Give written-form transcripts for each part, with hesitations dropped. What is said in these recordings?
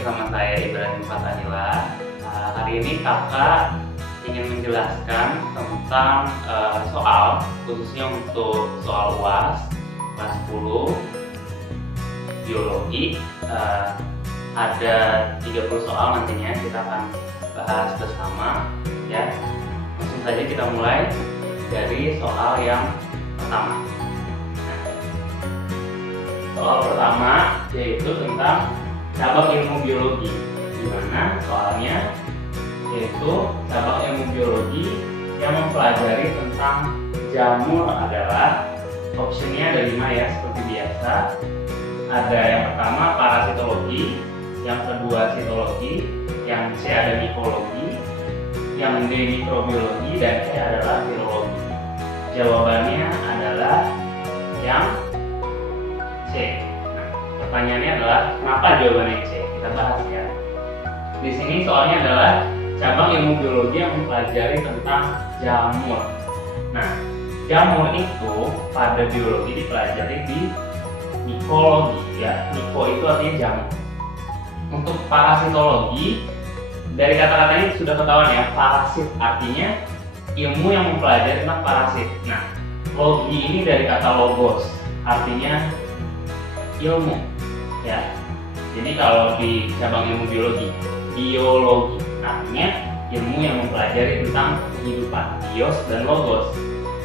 bersama saya Ibrahim Fatanila. Hari ini kakak ingin menjelaskan tentang soal, khususnya untuk soal UAS kelas 10 biologi. Ada 30 soal nantinya kita akan bahas bersama, ya. Langsung saja kita mulai dari soal yang pertama. Soal pertama yaitu tentang cabang ilmu biologi, di mana soalnya yaitu cabang ilmu biologi yang mempelajari tentang jamur adalah optionnya ada 5 ya, seperti biasa. Ada yang pertama parasitologi, yang kedua sitologi, yang C ada mikologi, yang D mikrobiologi, dan E adalah virologi. Jawabannya adalah yang C. Nah, pertanyaannya adalah kenapa jawabannya C? Kita bahas ya. Di sini soalnya adalah cabang ilmu biologi yang mempelajari tentang jamur. Nah, jamur itu pada biologi dipelajari di mikologi ya. Miko itu artinya jamur. Untuk parasitologi, dari kata-katanya sudah ketahuan ya, parasit artinya ilmu yang mempelajari tentang parasit. Nah, logi ini dari kata logos, artinya ilmu ya. Jadi kalau di cabang ilmu biologi artinya ilmu yang mempelajari tentang kehidupan, bios dan logos.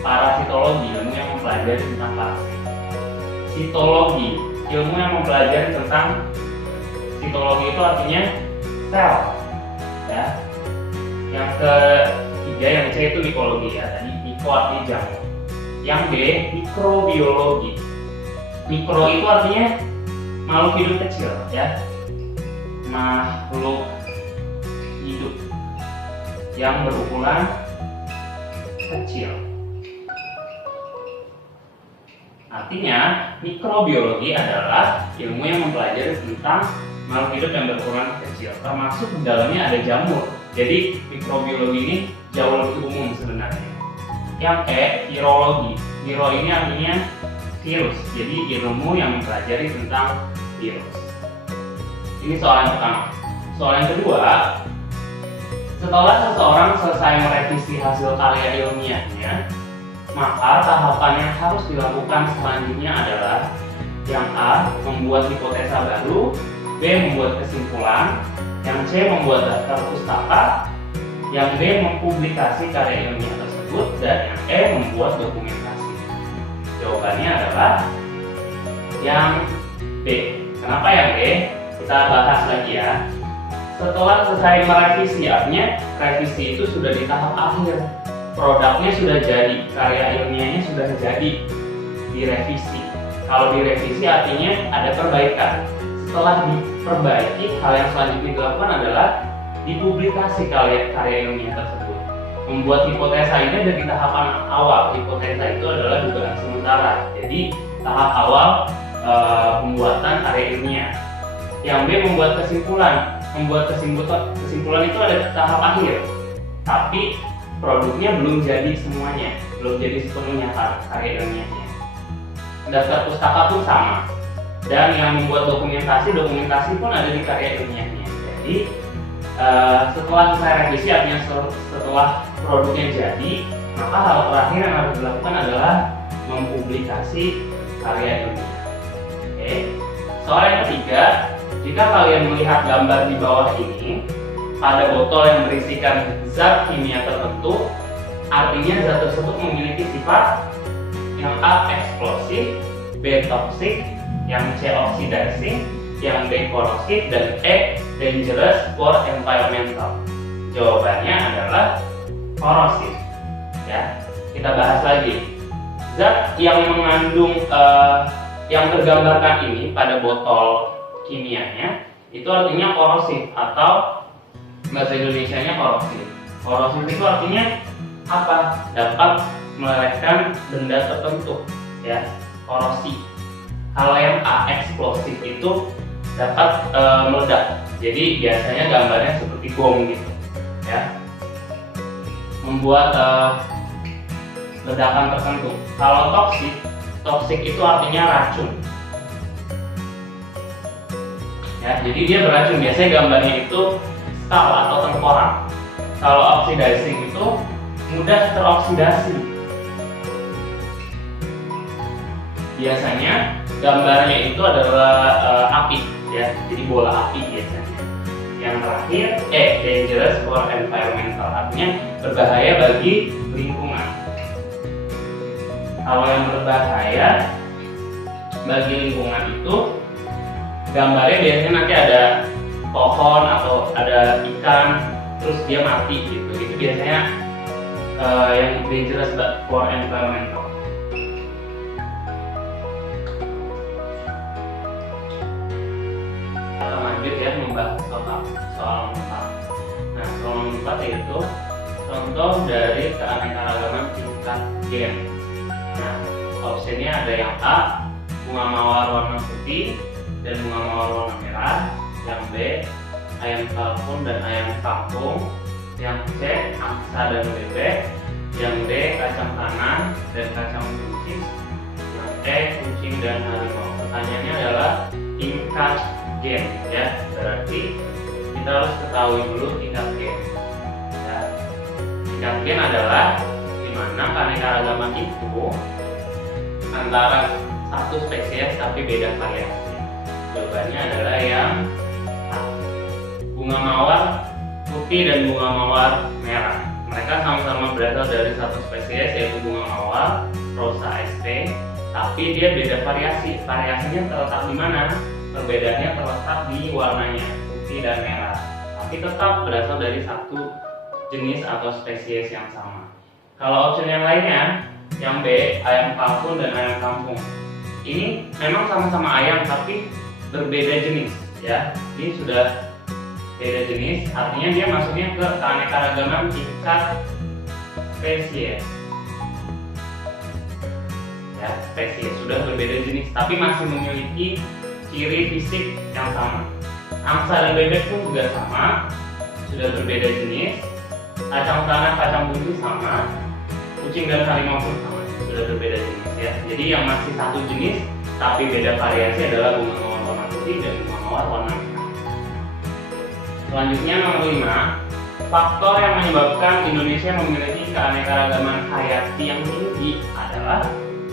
Parasitologi, ilmu yang mempelajari tentang parasit. Sitologi, ilmu yang mempelajari tentang, sitologi itu artinya sel ya. Yang ketiga yang C itu mikologi ya, tadi miko artinya jamur. Yang D mikrobiologi. Mikro itu artinya makhluk hidup kecil ya, makhluk hidup yang berukuran kecil. Artinya mikrobiologi adalah ilmu yang mempelajari tentang makhluk hidup yang berukuran kecil, termasuk di dalamnya ada jamur. Jadi mikrobiologi ini jauh lebih umum sebenarnya. Yang E virologi. Viro ini artinya virus, jadi ilmu yang mempelajari tentang virus. Ini soal yang pertama. Soal yang kedua, setelah seseorang selesai merevisi hasil karya ilmiahnya, maka tahapan yang harus dilakukan selanjutnya adalah yang A. membuat hipotesa baru, B. membuat kesimpulan, yang C. membuat daftar pustaka, yang D. mempublikasi karya ilmiah tersebut, dan yang E. membuat dokumentasi. Jawabannya adalah yang B. Kenapa yang B? Kita bahas lagi ya. Setelah selesai merevisi, artinya revisi itu sudah di tahap akhir. Produknya sudah jadi, karya ilmiahnya sudah jadi, direvisi. Kalau direvisi artinya ada perbaikan. Setelah diperbaiki, hal yang selanjutnya dilakukan adalah dipublikasi karya ilmiah tersebut. Membuat hipotesa ini ada di tahapan awal. Hipotesa itu adalah dugaan sementara. Jadi tahap awal pembuatan karya ilmiah. Yang B membuat kesimpulan. Membuat kesimpulan itu ada di tahap akhir. Tapi produknya belum jadi semuanya, belum jadi sepenuhnya karya ilmiahnya. Daftar pustaka pun sama. Dan yang membuat dokumentasi pun ada di karya ilmiahnya. Jadi setelah selesai revisi, artinya setelah produknya jadi, maka hal terakhir yang harus dilakukan adalah mempublikasi karya ilmiah. Oke. Soal yang ketiga, jika kalian melihat gambar di bawah ini, pada botol yang berisikan zat kimia tertentu, artinya zat tersebut memiliki sifat yang A. eksplosif, B. toksik, yang C. oksidasi, yang D. korosif, dan E. dangerous for environmental. Jawabannya adalah korosif ya. Kita bahas lagi. Zat yang mengandung yang tergambarkan ini pada botol kimianya itu artinya korosif, atau bahasa Indonesianya korosif. Korosif itu artinya apa? Dapat melelehkan benda tertentu ya, korosi. Kalau yang A. eksplosif itu dapat meledak. Jadi biasanya gambarnya seperti bom gitu ya, membuat ledakan tertentu. Kalau toksik itu artinya racun Ya, jadi dia beracun. Biasanya gambarnya itu skull atau tengkorak. Kalau oxidizing itu mudah teroksidasi. Biasanya gambarnya itu adalah api, ya, jadi bola api biasanya. Yang terakhir, dangerous for environmental, artinya berbahaya bagi lingkungan. Kalau yang berbahaya bagi lingkungan itu gambarnya biasanya nanti ada pohon atau ada ikan, terus dia mati gitu. Itu biasanya yang dangerous for environmental. Lanjut ya, membahas soal 4. Nah, soal 4 yaitu contoh dari keanekaragaman tingkat gen. Nah, opsinya ada yang A, bunga mawar warna putih dan bunga mawar warna merah. Yang B, ayam kalkun dan ayam kampung. Yang C, angsa dan bebek. Yang D, kacang tanah dan kacang buncis. Yang E, kucing dan harimau. Pertanyaannya adalah tingkat gen, ya, berarti kita harus ketahui dulu tingkat gen. Ya. Tingkat gen adalah dimana keanekaragaman itu antara satu spesies tapi beda variasi. Jawabannya adalah yang A, bunga mawar putih dan bunga mawar merah. Mereka sama-sama berasal dari satu spesies, yaitu bunga mawar Rosa sp, tapi dia beda variasi. Variasinya terletak di mana? Perbedaannya terletak di warnanya, putih dan merah, tapi tetap berasal dari satu jenis atau spesies yang sama. Kalau opsi yang lainnya, yang B, ayam kalkun dan ayam kampung. Ini memang sama-sama ayam tapi berbeda jenis, ya. Ini sudah beda jenis, artinya dia masuknya ke keanekaragaman tingkat spesies. Ya, spesies sudah berbeda jenis tapi masih memiliki ciri fisik yang sama. Angsa dan bebek pun juga sama, sudah berbeda jenis. Kacang tanah, kacang buncis sama. Kucing dan harimau pun sama, sudah berbeda jenis, ya. Jadi yang masih satu jenis tapi beda variasi adalah bunga mawar warna putih dan bunga mawar warna merah. Selanjutnya nomor 5, faktor yang menyebabkan Indonesia memiliki keanekaragaman hayati yang tinggi adalah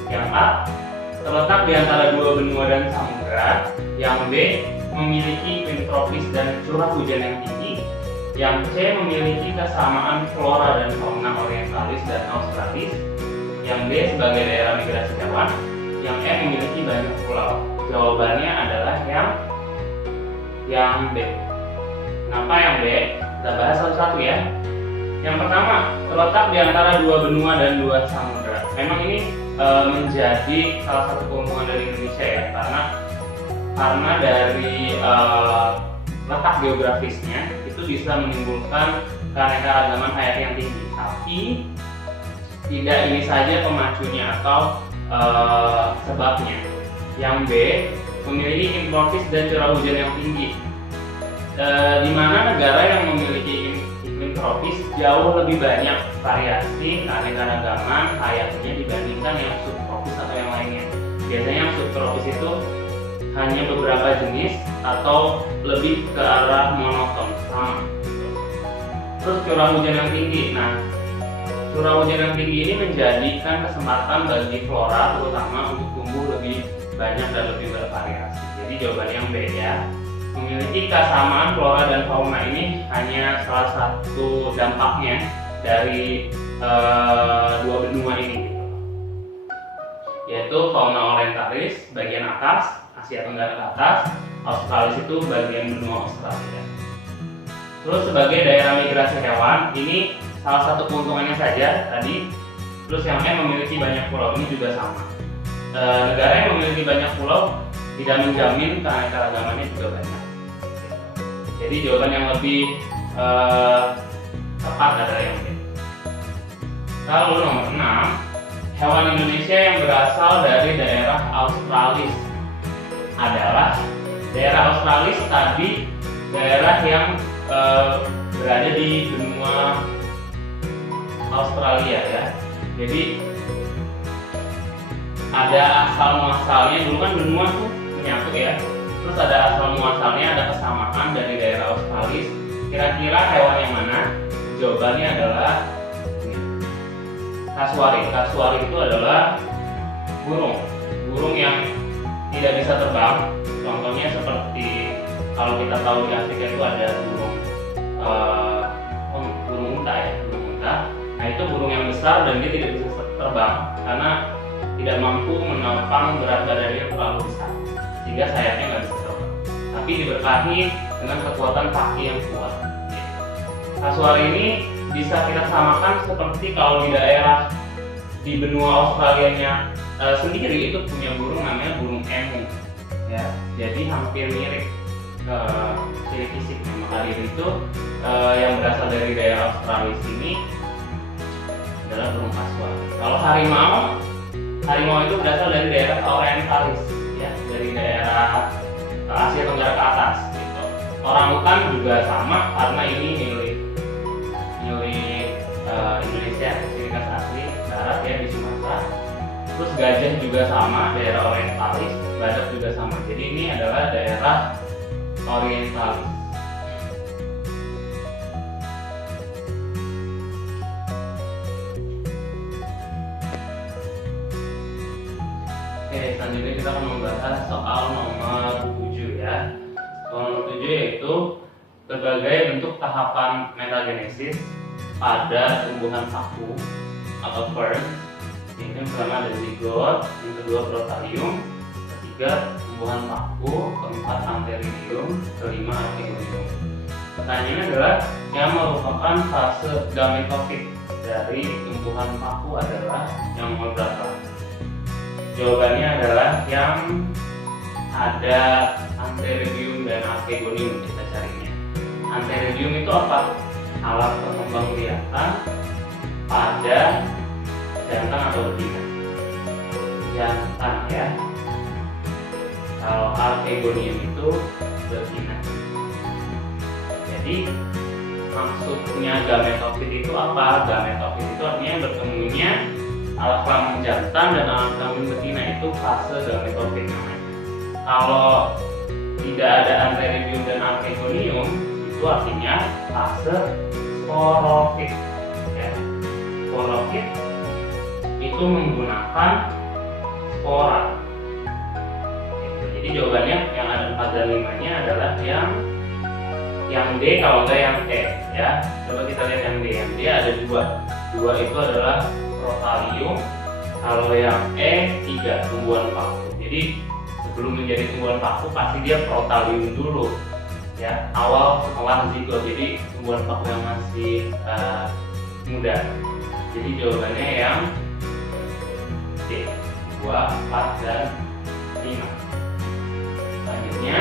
yang A, terletak di antara dua benua dan samudera. Yang B, memiliki iklim tropis dan curah hujan yang tinggi. Yang C, memiliki kesamaan flora dan fauna orientalis dan australis. Yang D, sebagai daerah migrasi hewan. Yang E, memiliki banyak pulau. Jawabannya adalah yang B. Kenapa yang B? Kita bahas satu-satu, ya. Yang pertama, terletak di antara dua benua dan dua samudera. Memang ini menjadi salah satu keuntungan dari Indonesia, ya, karena dari letak geografisnya itu bisa menimbulkan keanekaragaman hayati yang tinggi. Tapi tidak ini saja pemacunya atau sebabnya. Yang B, memiliki iklim tropis dan curah hujan yang tinggi. Di mana negara yang memiliki iklim tropis jauh lebih banyak variasi keanekaragaman hayatinya dibandingkan yang subtropis atau yang lainnya. Biasanya yang subtropis itu hanya beberapa jenis atau lebih ke arah monoton, sama. Terus curah hujan yang tinggi. Nah, curah hujan yang tinggi ini menjadikan kesempatan bagi flora terutama untuk tumbuh lebih banyak dan lebih bervariasi. Jadi jawabannya yang B, ya. Memiliki kesamaan flora dan fauna ini hanya salah satu dampaknya dari dua benua ini, yaitu fauna orientalis bagian atas, Asia Tenggara ke atas, Australis itu bagian benua Australia. Terus sebagai daerah migrasi hewan, ini salah satu keuntungannya saja tadi. Terus yang E, memiliki banyak pulau, ini juga sama. Negara yang memiliki banyak pulau tidak menjamin keanekaragamannya juga banyak. Jadi jawaban yang lebih tepat adalah yang B. Lalu nomor 6, hewan Indonesia yang berasal dari daerah Australis adalah daerah Australis tadi daerah yang berada di benua Australia, ya. Jadi ada asal muasalnya, dulu kan benua tuh menyatu, ya. Terus ada asal muasalnya, ada kesamaan dari daerah Australis. Kira-kira hewan yang mana? Jawabannya adalah ini. Kasuari. Kasuari itu adalah burung yang tidak bisa terbang. Contohnya seperti kalau kita tahu di Afrika itu ada burung unta ya, burung unta. Nah itu burung yang besar dan dia tidak bisa terbang karena tidak mampu menopang berat badannya terlalu besar, sehingga sayapnya nggak bisa terbang. Tapi diberkahi dengan kekuatan kaki yang kuat. Kasuari ini bisa kita samakan seperti kalau di daerah di benua Australia sendiri itu punya burung namanya burung emu. Ya, jadi hampir mirip ciri fisiknya. Maka itu yang berasal dari daerah Australia sini adalah burung kasuari. Kalau harimau itu berasal dari daerah orientalis, ya, dari daerah Asia Tenggara ke atas. Gitu. Orangutan juga sama karena ini milik Indonesia, ciri khas asli barat ya di Sumatera. Terus gajah juga sama, daerah orientalis, badak juga sama. Jadi ini adalah daerah orientalis. Oke, selanjutnya kita akan membahas soal nomor 7 ya. Soal nomor 7 yaitu berbagai bentuk tahapan metagenesis pada tumbuhan paku atau fern. Yang pertama ada zigot, yang kedua protalium, ketiga tumbuhan paku, keempat antheridium, kelima archegonium. Pertanyaannya adalah yang merupakan fase gametofit dari tumbuhan paku adalah yang nomor berapa? Jawabannya adalah yang ada antheridium dan archegonium kita carinya. Antheridium itu apa? Alat perkembang biakan pada jantan atau betina. Jantan ya. Kalau archegonium itu betina. Jadi maksudnya gametofit itu apa? Gametofit itu artinya bertemunya alat kelamin jantan dan alat kelamin betina, itu fase gametofit namanya. Kalau tidak ada antheridium dan archegonium, itu artinya fase sporofit. Ya. Sporofit itu menggunakan spora. Gitu. Jadi jawabannya yang ada 4 dan 5-nya adalah yang D, kalau enggak yang E ya. Coba kita lihat yang D. Yang D ada 2 itu adalah protalium. Kalau yang E 3 tumbuhan paku. Jadi sebelum menjadi tumbuhan paku pasti dia protalium dulu ya, awal setelah zigot. Jadi tumbuhan paku yang masih muda. Jadi jawabannya yang D, 2, 4, dan 5. Selanjutnya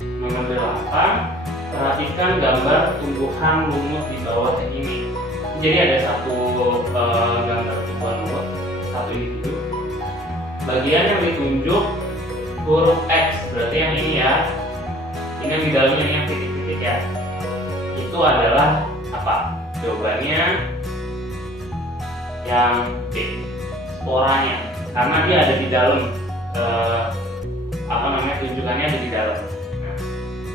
nomor 8, perhatikan gambar tumbuhan lumut di bawah ini. Jadi ada satu gambar tumbuhan lumut, satu individu. Bagian yang ditunjuk huruf X, berarti yang ini ya. Ini yang di dalamnya ini yang titik-titik ya. Itu adalah apa? Jawabannya yang D, sporanya. Karena dia ada di dalam, tunjukannya ada di dalam. Nah,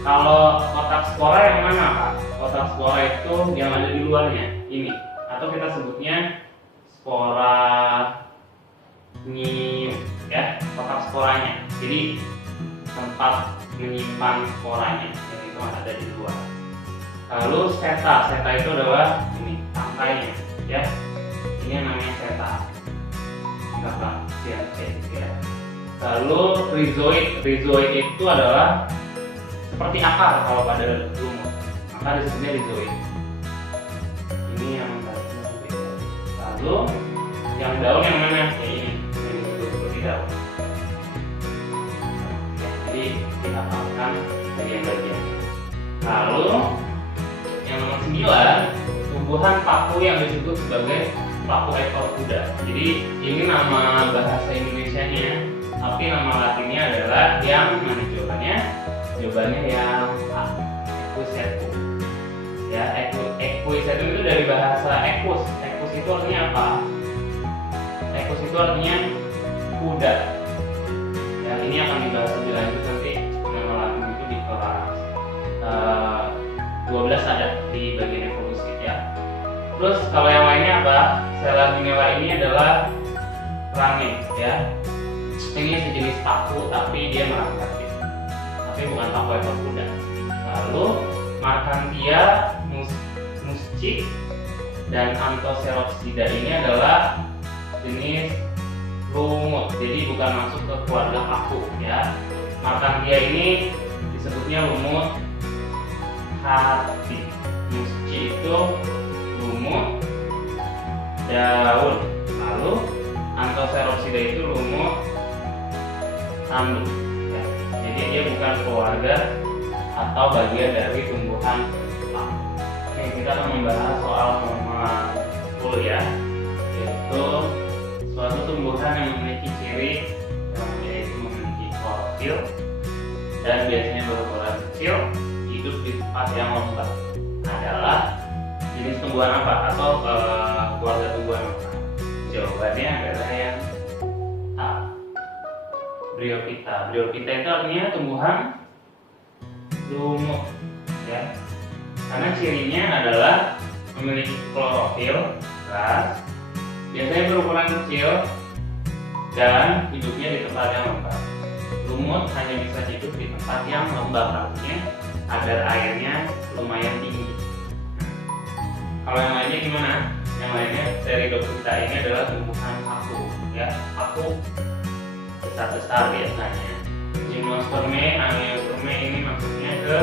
kalau kotak spora yang mana Pak? Kotak spora itu yang ada di luarnya, ini. Atau kita sebutnya sporanium ya, kotak sporanya. Jadi tempat menyimpan sporanya, yang itu ada di luar. Lalu seta itu adalah ini tangkainya ya. Ini yang namanya seta. Ya. Lalu rhizoid itu adalah seperti akar kalau pada lumut, maka disebutnya rhizoid. Ini yang lalu yang daun yang mana? Ya ini disebut seperti daun. Ya, jadi kita hafalkan bagian-bagian. Lalu yang nomor 9, tumbuhan paku yang disebut sebagai paku ekor kuda. Jadi ini nama bahasa Indonesianya, tapi nama latinnya adalah yang mana jawabannya? Jawabannya yang A, equisetum. Ya, equisetum itu dari bahasa equus. Equus itu artinya apa? Equus itu artinya kuda. Ya, ini akan dibahas lebih lanjut nanti nama 12 ada di bagian evolusi ya. Terus kalau yang lainnya apa? Selaginella ini adalah range ya. Ini sejenis paku tapi dia merangkak ya. Tapi bukan paku ekor kuda. Lalu Markhantia, muscik, dan Anthoceropsida ini adalah jenis lumut. Jadi bukan masuk ke keluarga paku ya. Markhantia ini disebutnya lumut hati. Muscik itu lumut daun. Lalu Anthoceropsida itu lumut tanduk ya. Jadi dia bukan keluarga atau bagian dari tumbuhan paku. Oke, kita akan membahas soal nomor 10 ya, yaitu suatu tumbuhan yang memiliki ciri yaitu memiliki klorofil dan biasanya berukuran kecil, hidup di tempat yang lembab. Adalah jenis tumbuhan apa atau keluarga tumbuhan apa? Jawabannya adalah yang A, Bryophyta. Bryophyta itu artinya tumbuhan lumut ya, karena cirinya adalah memiliki klorofil keras, biasanya berukuran kecil dan hidupnya di tempat yang lembab. Lumut hanya bisa hidup di tempat yang lembab, artinya agar airnya lumayan tinggi. Kalau yang lainnya gimana? Yang lainnya Pteridophyta ini adalah tumbuhan paku ya, paku besar-besar biasanya. Gymnospermae, Angiospermae ini maksudnya ke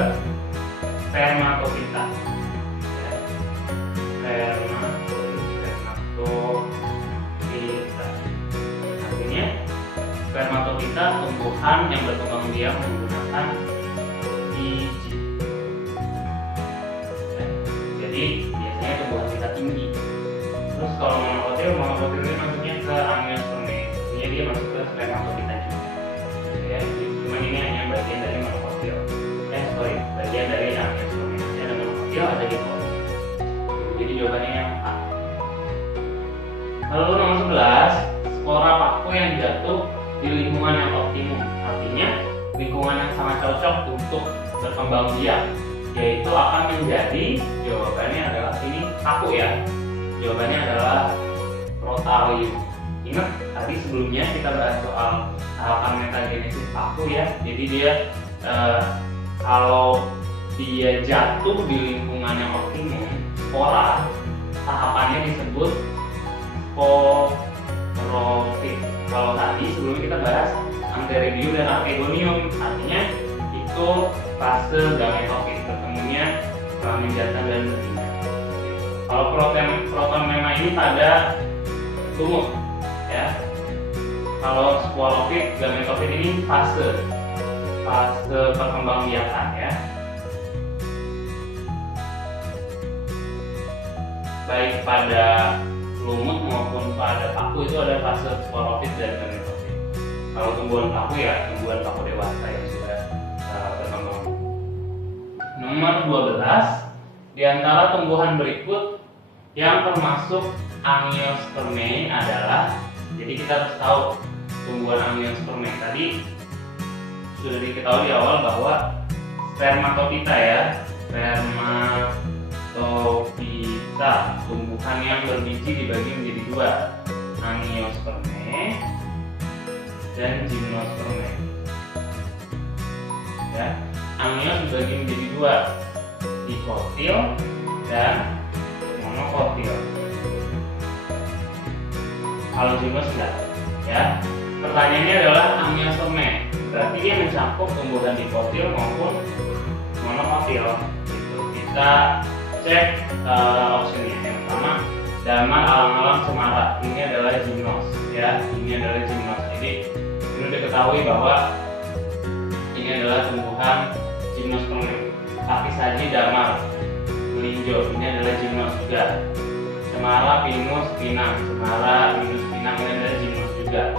Spermatophyta ya. Spermatophyta artinya Spermatophyta tumbuhan yang berkembang biak menggunakan biji ya. Jadi biasanya tumbuhan tingkat tinggi. Terus kalau monokotil ini maksudnya ke Angiospermae, artinya dia masuk ke Spermatophyta juga ya. Cuman ini hanya bagian dari monokotil. Bagian dari Angiospermae, ada monokotil, ada diploid. Jadi jawabannya yang A. Lalu nomor 11, spora paku yang jatuh di lingkungan yang optimum, artinya lingkungan yang sangat cocok untuk berkembang biak, yaitu akan menjadi, jawabannya adalah ini paku ya. Jawabannya adalah Rotalium. Ingat tadi sebelumnya kita bahas soal tahapan metagenesis paku ya. Jadi dia kalau dia jatuh di lingkungan yang optimum, spora, tahapannya disebut sporofit. Kalau tadi sebelumnya kita bahas Antheridium dan Archegonium, artinya itu fase gametofit, ketemunya kelamin jantan dan betina. Kalau protonema ini pada lumut ya. Kalau sporofit, gametofit ini fase perkembangbiakan ya. Baik pada lumut maupun pada paku itu ada fase sporofit dan gametofit. Kalau tumbuhan paku ya tumbuhan paku dewasa yang sudah berkembang. Nomor 12, di antara tumbuhan berikut yang termasuk Angiospermae adalah, jadi kita harus tahu tumbuhan Angiospermae tadi sudah diketahui di awal bahwa Spermatophyta ya, Spermatophyta, tumbuhan yang berbiji dibagi menjadi dua, Angiospermae dan Gymnospermae ya. Angios dibagi menjadi dua, dikotil dan monokotil. Kalau Gymnos enggak ya. Pertanyaannya adalah Angiospermae, berarti dia mencakup tumbuhan dikotil maupun monokotil gitu. Kita cek opsinya. Yang pertama, damar alang-alang cemara, ini adalah Gymnos ya, ini adalah Gymnos. Jadi perlu diketahui bahwa ini adalah tumbuhan Gymnospermae. Kaki saji damar melinjo, ini adalah Gymnos juga. Cemara pinus pinang, cemara pinus pinang ini adalah Gymnos juga.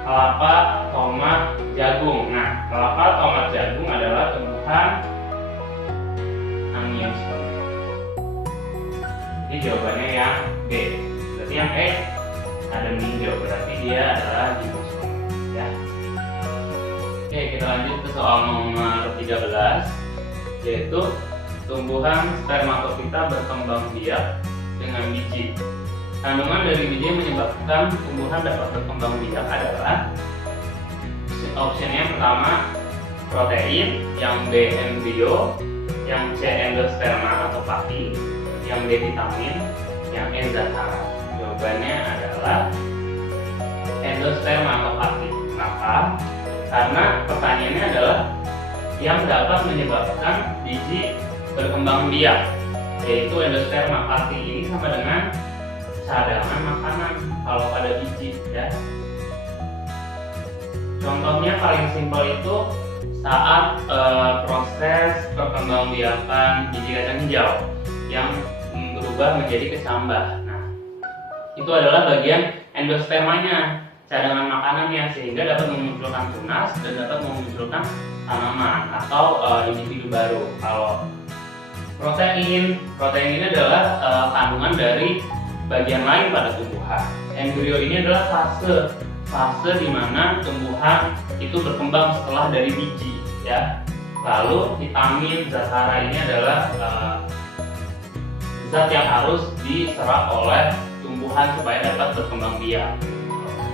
Kelapa, tomat, jagung. Nah, kelapa, tomat, jagung adalah tumbuhan Angiospermae. Ini jawabannya yang B. Berarti yang E ada melinjo, berarti dia adalah Gymnospermae ya. Oke, kita lanjut ke soal nomor 13. yaitu tumbuhan spermatofita berkembang biak dengan biji. Kandungan dari biji yang menyebabkan tumbuhan dapat berkembang biak adalah optionnya pertama protein, yang B embrio, yang C endosperma atau pati, yang D vitamin, yang E zat hara. Jawabannya adalah endosperma atau pati. Kenapa? Karena pertanyaannya adalah yang dapat menyebabkan biji berkembang biak, yaitu endosperma. Pati ini sama dengan cadangan makanan kalau pada biji, ya. Contohnya paling simpel itu saat proses perkembangbiakan biji kacang hijau yang berubah menjadi kecambah. Nah, itu adalah bagian endospermanya, cadangan makanannya, sehingga dapat memunculkan tunas dan dapat memunculkan tanaman atau individu baru. Kalau protein ini adalah kandungan dari bagian lain pada tumbuhan. Embrio ini adalah fase di mana tumbuhan itu berkembang setelah dari biji, ya. Lalu vitamin, zat hara ini adalah zat yang harus diserap oleh tumbuhan supaya dapat berkembang biak,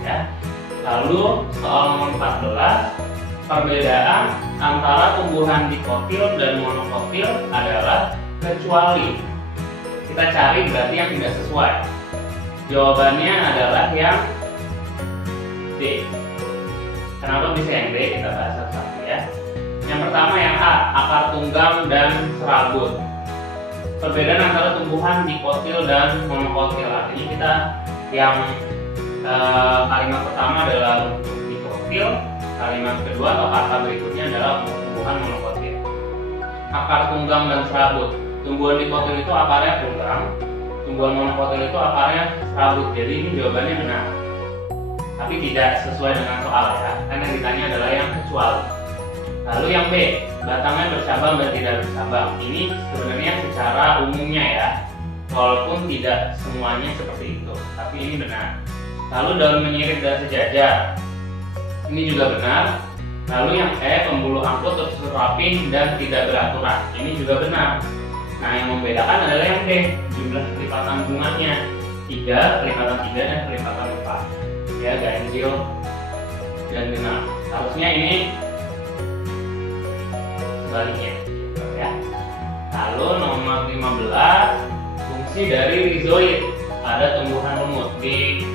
ya. Lalu soal nomor 14, perbedaan antara tumbuhan dikotil dan monokotil adalah kecuali. Kita cari berarti yang tidak sesuai. Jawabannya adalah yang D. Kenapa bisa yang D? Kita bahas satu-satu, ya. Yang pertama yang A, akar tunggang dan serabut. Perbedaan antara tumbuhan dikotil dan monokotil. Artinya kita yang kalimat pertama adalah untuk dikotil, kalimat kedua atau kata berikutnya adalah tumbuhan monokotil. Akar tunggang dan serabut. Tumbuhan dikotil itu akarnya tunggang, tumbuhan monokotil itu akarnya serabut. Jadi ini jawabannya benar. Tapi tidak sesuai dengan soal, ya, karena yang ditanya adalah yang kecuali. Lalu yang B, batangnya bercabang dan tidak bercabang. Ini sebenarnya secara umumnya, ya, walaupun tidak semuanya seperti itu, tapi ini benar. Lalu daun menyirip dan sejajar, ini juga benar. Lalu yang E, pembuluh angkut tersusun rapi dan tidak beraturan, ini juga benar. Nah, yang membedakan adalah yang D, jumlah kelipatan bunganya 3, kelipatan 3 dan kelipatan 4. Ya, ganjil dan genap. Harusnya ini sebaliknya, ya. Lalu nomor 15, fungsi dari rizoid pada tumbuhan lumut. Di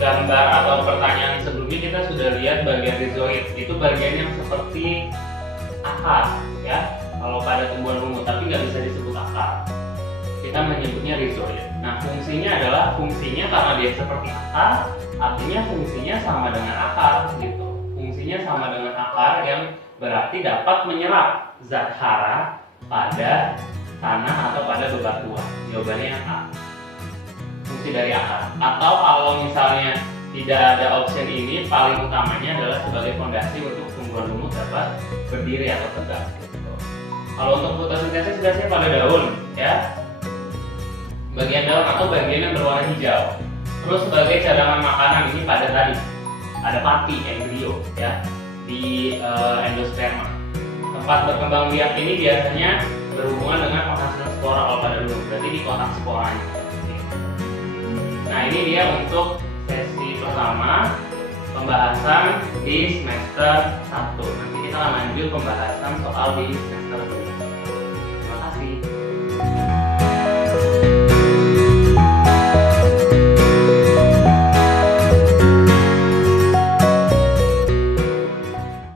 gambar atau pertanyaan sebelumnya kita sudah lihat bagian rizoid, itu bagian yang seperti akar, ya, kalau pada tumbuhan lumut, tapi nggak bisa disebut akar, kita menyebutnya rizoid. Nah, fungsinya karena dia seperti akar, artinya fungsinya sama dengan akar, gitu. Fungsinya sama dengan akar yang berarti dapat menyerap zat hara pada tanah atau pada bebatuan. Jawabannya yang A, fungsi dari akar. Atau kalau misalnya tidak ada option ini, paling utamanya adalah sebagai fondasi untuk tumbuhan lumut dapat berdiri atau tegak, gitu. Kalau untuk fotosintesis biasanya pada daun, ya, bagian daun atau bagian yang berwarna hijau. Terus sebagai cadangan makanan ini pada tadi ada pati, embrio, ya, di endosperma. Tempat berkembang biak ini biasanya berhubungan dengan penghasilan spora kalau pada dulu, berarti di kotak sporanya. Nah, ini dia untuk sesi pertama pembahasan di semester 1. Nanti kita akan lanjut pembahasan soal di semester 2.